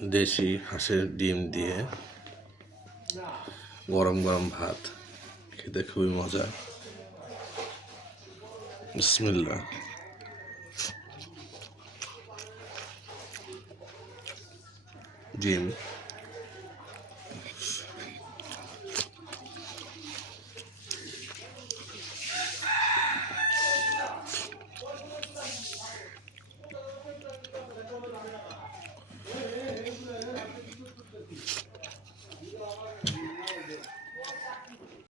দেশি হাঁসের ডিম দিয়ে গরম গরম ভাত খেতে খুবই মজা। বিসমিল্লাহ। ডিম